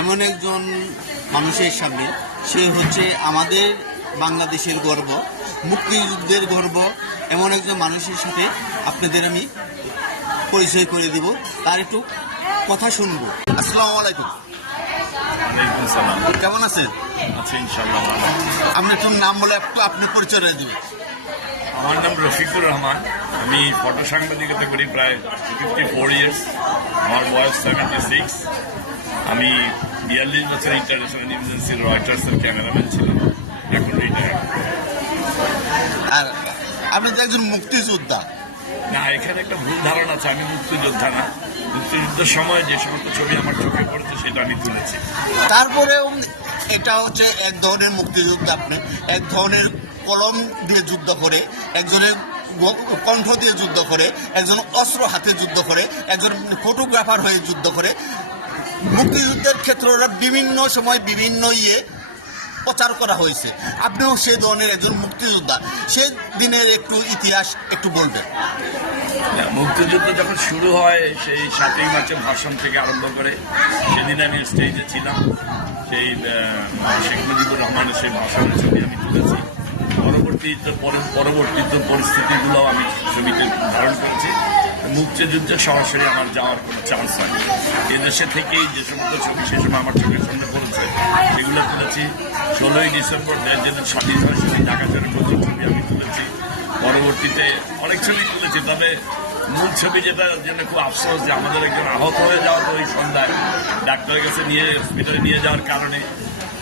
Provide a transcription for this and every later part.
এমন একজন মানুষের সামনে, সে হচ্ছে আমাদের বাংলাদেশের গর্ব, মুক্তিযুদ্ধের গর্ব। এমন একজন মানুষের সাথে আপনাদের আমি পরিচয় করে দেব, তার একটু কথা শুনবো। আসসালামু আলাইকুম। ওয়ালাইকুম সালাম। কেমন আছেন? আচ্ছা, ইনশাআল্লাহ ভালো। আপনি একটু নাম বলে একটু আপনি পরিচয় দেবেন। আমার নাম রফিকুর রহমান। আমি ফটো সাংবাদিকতা করি প্রায় 54 ইয়ার্স। আমার বয়স 76। আমি 42 বছর ইন্টারন্যাশনাল এমার্জেন্সির রয়টার্সের ক্যামেরাম্যান ছিলাম, এখন রিটায়ার। আর আপনি তো একজন মুক্তিযোদ্ধা। না, এখানে একটা ভুল ধারণা আছে, আমি মুক্তিযোদ্ধা না। মুক্তিযুদ্ধের সময় যে সমস্ত ছবি আমার চোখে পড়েছে সেটা আমি তুলেছি। তারপরেও এটা হচ্ছে এক ধরনের মুক্তিযুদ্ধ। আপনি এক ধরনের কলম দিয়ে যুদ্ধ করে, একজনের কণ্ঠ দিয়ে যুদ্ধ করে, একজন অস্ত্র হাতে যুদ্ধ করে, একজন ফটোগ্রাফার হয়ে যুদ্ধ করে। মুক্তিযুদ্ধের ক্ষেত্রে বিভিন্ন সময় বিভিন্ন প্রচার করা হয়েছে। আপনিও সেই ধরনের একজন মুক্তিযোদ্ধা, সে দিনের একটু ইতিহাস একটু বলবেন। মুক্তিযুদ্ধ যখন শুরু হয় সেই 7ই মার্চের ভাষণ থেকে আরম্ভ করে, সেদিন আমি স্টেজে ছিলাম। সেই শেখ মুজিবুর রহমানের সেই ভাষণের ছবি আমি তুলেছি। পরবর্তীতে পরিস্থিতিগুলো আমি ছবিতে ধারণ করেছি। মুক্তিযুদ্ধে সরাসরি আমার যাওয়ার কোনো চান্স হয়নি। এদেশে থেকেই যে সমস্ত ছবি সে সময় আমার চোখের সামনে পড়েছে সেগুলো তুলেছি। 16ই ডিসেম্বর দেশ যেদিন স্বাধীন হয় সেদিন ঢাকা শহরের প্রথম ছবি আমি তুলেছি। পরবর্তীতে অনেক ছবি তুলেছি, তবে মূল ছবি যেটার জন্য খুব আফসোস যে আমাদের একজন আহত হয়ে যাওয়া, তো ওই সন্ধ্যায় ডাক্তারের কাছে নিয়ে হসপিটালে নিয়ে যাওয়ার কারণে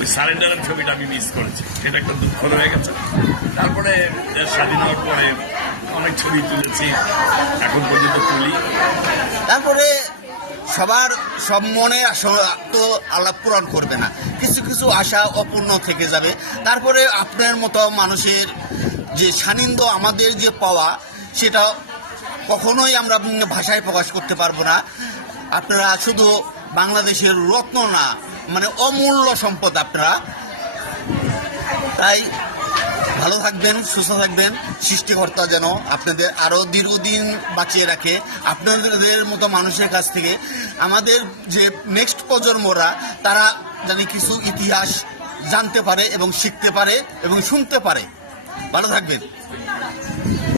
ওই সারেন্ডারের ছবিটা আমি মিস করেছি। সেটা একটা দুঃখ রয়ে গেছে। তারপরে দেশ স্বাধীন হওয়ার পরে অনেক ছবি তুলেছি, এখন পর্যন্ত তুলি। তারপরে সবার সব মনে তো আল্লাহ পূরণ করবে না, কিছু কিছু আশা অপূর্ণ থেকে যাবে। তারপরে আপনার মতো মানুষের যে সান্নিধ্য আমাদের যে পাওয়া, সেটা কখনোই আমরা ভাষায় প্রকাশ করতে পারবো না। আপনারা শুধু বাংলাদেশের রত্ন না, মানে অমূল্য সম্পদ আপনারা। তাই ভালো থাকবেন, সুস্থ থাকবেন। সৃষ্টিকর্তা যেন আপনাদের আরও দীর্ঘদিন বাঁচিয়ে রাখে। আপনাদের মতো মানুষের কাছ থেকে আমাদের যে নেক্সট প্রজন্মরা, তারা যেন কিছু ইতিহাস জানতে পারে এবং শিখতে পারে এবং শুনতে পারে। ভালো থাকবেন।